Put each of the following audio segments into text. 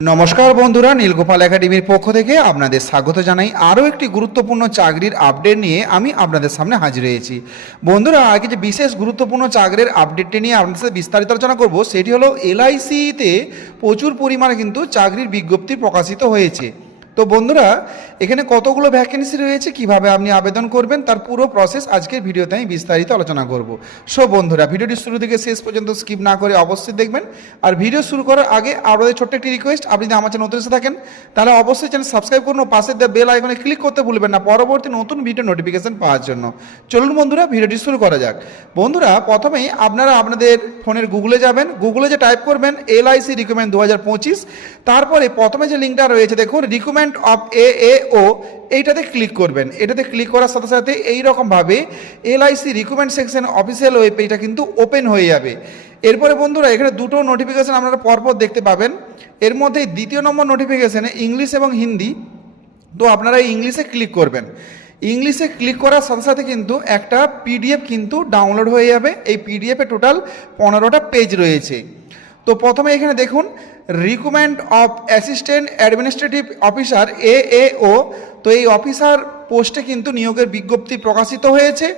নমস্কার বন্ধুরা, নীলগোপাল একাডেমির পক্ষ থেকে আপনাদের স্বাগত জানাই। আরও একটি গুরুত্বপূর্ণ চাকরির আপডেট নিয়ে আমি আপনাদের সামনে হাজির হয়েছি। বন্ধুরা, আগে যে বিশেষ গুরুত্বপূর্ণ চাকরির আপডেটটি নিয়ে আপনাদের সাথে বিস্তারিত আলোচনা করব, সেটি হলো এলআইসিতে প্রচুর পরিমাণে কিন্তু চাকরির বিজ্ঞপ্তি প্রকাশিত হয়েছে। তো বন্ধুরা, এখানে কতগুলো ভ্যাকেন্সি রয়েছে, কীভাবে আপনি আবেদন করবেন, তার পুরো প্রসেস আজকের ভিডিওতে আমি বিস্তারিত আলোচনা করব। সো বন্ধুরা, ভিডিওটি শুরু থেকে শেষ পর্যন্ত স্কিপ না করে অবশ্যই দেখবেন। আর ভিডিও শুরু করার আগে আপনাদের ছোট্ট একটি রিকোয়েস্ট আপনি যদি আমার চ্যানেল নতুন এসে থাকেন, তাহলে অবশ্যই চ্যানেল সাবস্ক্রাইব করুন পাশে দেওয়া বেল আইকনে ক্লিক করতে ভুলবেন না পরবর্তী নতুন ভিডিও নোটিফিকেশন পাওয়ার জন্য। চলুন বন্ধুরা, ভিডিওটি শুরু করা যাক। বন্ধুরা, প্রথমেই আপনারা আপনাদের ফোনের গুগলে যাবেন। গুগলে যে টাইপ করবেন এলআইসি রিকমেন্ড দু হাজার পঁচিশ। তারপরে প্রথমে যে লিঙ্কটা রয়েছে, দেখুন recommend of A A O এইটাতে ক্লিক করবেন। এটাতে ক্লিক করার সাথে সাথে এই রকমভাবে LIC recruitment section official web পেজটা কিন্তু ওপেন হয়ে যাবে। এরপরে বন্ধুরা, এখানে দুটো নোটিফিকেশন আপনারা পরপর দেখতে পাবেন। এর মধ্যে দ্বিতীয় নম্বর নোটিফিকেশনে ইংলিশ এবং হিন্দি তো আপনারা ইংলিশে ক্লিক করবেন। ইংলিশে ক্লিক করার সাথে সাথে কিন্তু একটা পিডিএফ কিন্তু ডাউনলোড হয়ে যাবে। এই পিডিএফে টোটাল পনেরোটা পেজ রয়েছে। তো প্রথমে এখানে দেখুন recruitment of assistant administrative officer A A O তো এই অফিসার পোস্টে কিন্তু নিয়োগের বিজ্ঞপ্তি প্রকাশিত হয়েছে।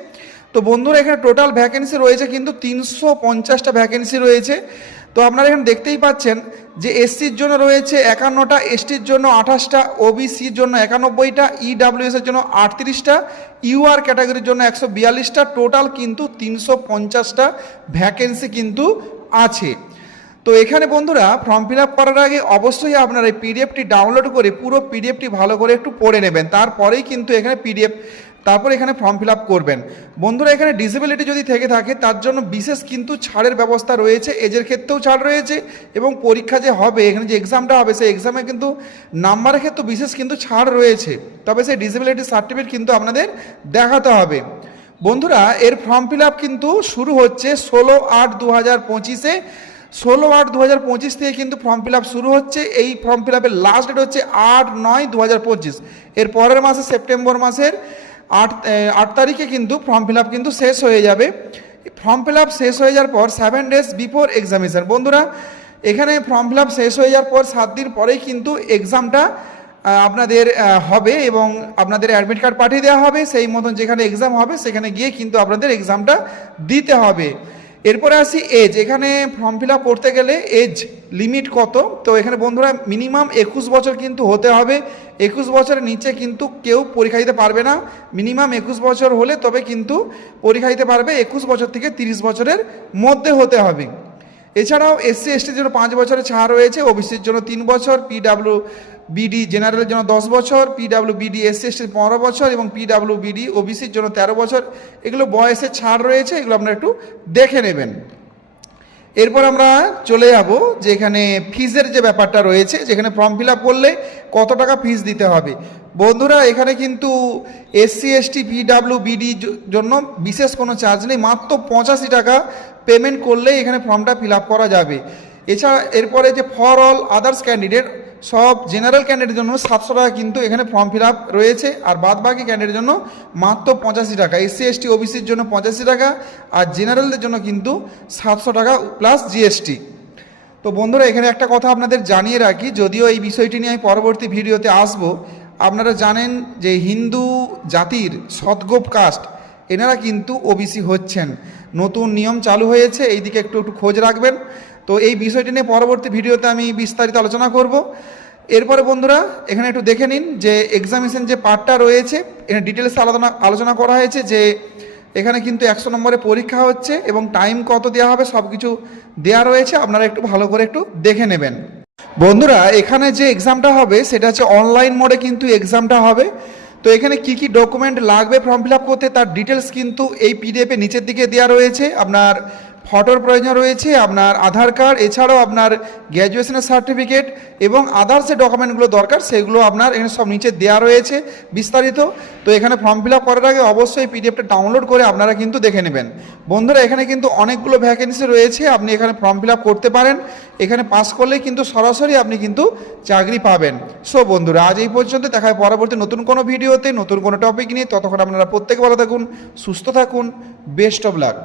তো বন্ধুরা, এখানে টোটাল ভ্যাকেন্সি রয়েছে কিন্তু তিনশো পঞ্চাশটা ভ্যাকেন্সি রয়েছে। তো আপনারা এখানে দেখতেই পাচ্ছেন যে এসসির জন্য রয়েছে একান্নটা এসটির জন্য আঠাশটা ওবিসির জন্য একানব্বইটা ইডাব্লিউএস এর জন্য আটত্রিশটা ইউআর ক্যাটাগরির জন্য একশো বিয়াল্লিশটা। টোটাল কিন্তু তিনশো পঞ্চাশটা ভ্যাকেন্সি কিন্তু আছে। তো এখানে বন্ধুরা ফর্ম ফিল আপ করার আগে অবশ্যই আপনারা এই পিডিএফটি ডাউনলোড করে পুরো পিডিএফটি ভালো করে একটু পড়ে নেবেন। তারপরেই কিন্তু এখানে পিডিএফ তারপর এখানে ফর্ম ফিল আপ করবেন। বন্ধুরা, এখানে ডিসেবিলিটি যদি থেকে থাকে, তার জন্য বিশেষ কিন্তু ছাড়ের ব্যবস্থা রয়েছে। এজের ক্ষেত্রেও ছাড় রয়েছে এবং পরীক্ষা যে হবে, এখানে যে এক্সামটা হবে, সেই এক্সামে কিন্তু নাম্বারের ক্ষেত্রে বিশেষ কিন্তু ছাড় রয়েছে। তবে সেই ডিসেবিলিটি সার্টিফিকেট কিন্তু আপনাদের দেখাতে হবে। বন্ধুরা, এর ফর্ম ফিল আপ কিন্তু শুরু হচ্ছে ষোলো আট দু হাজার পঁচিশে। ষোলো আট দু হাজার পঁচিশ থেকে কিন্তু ফর্ম ফিল আপ শুরু হচ্ছে। এই ফর্ম ফিল আপের লাস্ট ডেট হচ্ছে আট নয় দু হাজার পঁচিশ। এর পরের মাসে সেপ্টেম্বর মাসের আট আট তারিখে কিন্তু ফর্ম ফিল আপ কিন্তু শেষ হয়ে যাবে। ফর্ম ফিল আপ শেষ হয়ে যাওয়ার পর সেভেন ডেজ বিফোর এক্সামিনেশন বন্ধুরা, এখানে ফর্ম ফিল আপ শেষ হয়ে যাওয়ার পর সাত দিন পরেই কিন্তু এক্সামটা আপনাদের হবে এবং আপনাদের অ্যাডমিট কার্ড পাঠিয়ে দেওয়া হবে। সেই মতন যেখানে এক্সাম হবে, সেখানে গিয়ে কিন্তু আপনাদের এক্সামটা দিতে হবে। এরপরে আসি এজ এখানে ফর্ম ফিল আপ করতে গেলে এজ লিমিট কত? তো এখানে বন্ধুরা মিনিমাম একুশ বছর কিন্তু হতে হবে। একুশ বছরের নিচে কিন্তু কেউ পরীক্ষা দিতে পারবে না। মিনিমাম একুশ বছর হলে তবে কিন্তু পরীক্ষা দিতে পারবে। একুশ বছর থেকে তিরিশ বছরের মধ্যে হতে হবে। এছাড়াও এসসি এসটির জন্য পাঁচ বছরের ছাড় রয়েছে ওবিসির জন্য তিন বছর পিডাব্লিউ বিডি জেনারেলের জন্য দশ বছর পিডাব্লিউ বিডি এসসি এসটির পনেরো বছর এবং পিডাব্লিউ বিডি ওবিসির জন্য তেরো বছর। এগুলো বয়সের ছাড় রয়েছে, এগুলো আপনারা একটু দেখে নেবেন। এরপর আমরা চলে যাব যে এখানে ফিজের যে ব্যাপারটা রয়েছে, যেখানে ফর্ম ফিল আপ করলে কত টাকা ফিজ দিতে হবে। বন্ধুরা, এখানে কিন্তু এসসি, এসটি পিডাব্লিউ বিডি জন্য বিশেষ কোনো চার্জ নেই। মাত্র পঁচাশি টাকা পেমেন্ট করলে এখানে ফর্মটা ফিল আপ করা যাবে। এছাড়া এরপরে যে ফর অল আদার্স ক্যান্ডিডেট সব জেনারেল ক্যান্ডিডেটের জন্য সাতশো টাকা কিন্তু এখানে ফর্ম ফিল আপ রয়েছে। আর বাদ বাকি ক্যান্ডিডেটের জন্য মাত্র পঁচাশি টাকা। এসসি, এসটি ওবিসির জন্য পঁচাশি টাকা। আর জেনারেলদের জন্য কিন্তু সাতশো টাকা প্লাস জিএসটি তো বন্ধুরা, এখানে একটা কথা আপনাদের জানিয়ে রাখি। যদিও এই বিষয়টি নিয়ে আমি পরবর্তী ভিডিওতে আসব, আপনারা জানেন যে হিন্দু জাতির সদগোপ কাস্ট এনারা কিন্তু ওবিসি হচ্ছেন। নতুন নিয়ম চালু হয়েছে এই দিকে একটু একটু খোঁজ রাখবেন। তো এই বিষয়টি নিয়ে পরবর্তী ভিডিওতে আমি বিস্তারিত আলোচনা করব। এরপরে বন্ধুরা, এখানে একটু দেখে নিন যে এক্সামিনেশন যে পার্টটা রয়েছে, এখানে ডিটেলস আলোচনা আলোচনা করা হয়েছে যে এখানে কিন্তু একশো নম্বরে পরীক্ষা হচ্ছে এবং টাইম কত দেওয়া হবে সব কিছু দেওয়া রয়েছে। আপনারা একটু ভালো করে একটু দেখে নেবেন। বন্ধুরা, এখানে যে এক্সামটা হবে, সেটা হচ্ছে অনলাইন মোডে কিন্তু এক্সামটা হবে। তো এখানে কি কি ডকুমেন্ট লাগবে ফর্ম ফিল করতে, তার ডিটেলস কিন্তু এই পিডিএফে নিচের দিকে দেওয়া রয়েছে। আপনার ফটোর প্রয়োজন রয়েছে, আপনার আধার কার্ড, এছাড়াও আপনার গ্র্যাজুয়েশনের সার্টিফিকেট এবং আদার্স যে ডকুমেন্টগুলো দরকার, সেগুলো আপনার এখানে সব নিচে দেওয়া রয়েছে বিস্তারিত। তো এখানে ফর্ম ফিল আপ করার আগে অবশ্যই পিডিএফটা ডাউনলোড করে আপনারা কিন্তু দেখে নেবেন। বন্ধুরা, এখানে কিন্তু অনেকগুলো ভ্যাকেন্সি রয়েছে, আপনি এখানে ফর্ম ফিল আপ করতে পারেন। এখানে পাস করলে কিন্তু সরাসরি আপনি কিন্তু চাকরি পাবেন। সো বন্ধুরা, আজ এই পর্যন্ত, দেখা পরবর্তী নতুন কোনো ভিডিওতে, নতুন কোনো টপিক নিয়ে। ততক্ষণ আপনারা প্রত্যেকে ভালো থাকুন, সুস্থ থাকুন বেস্ট অফ লাক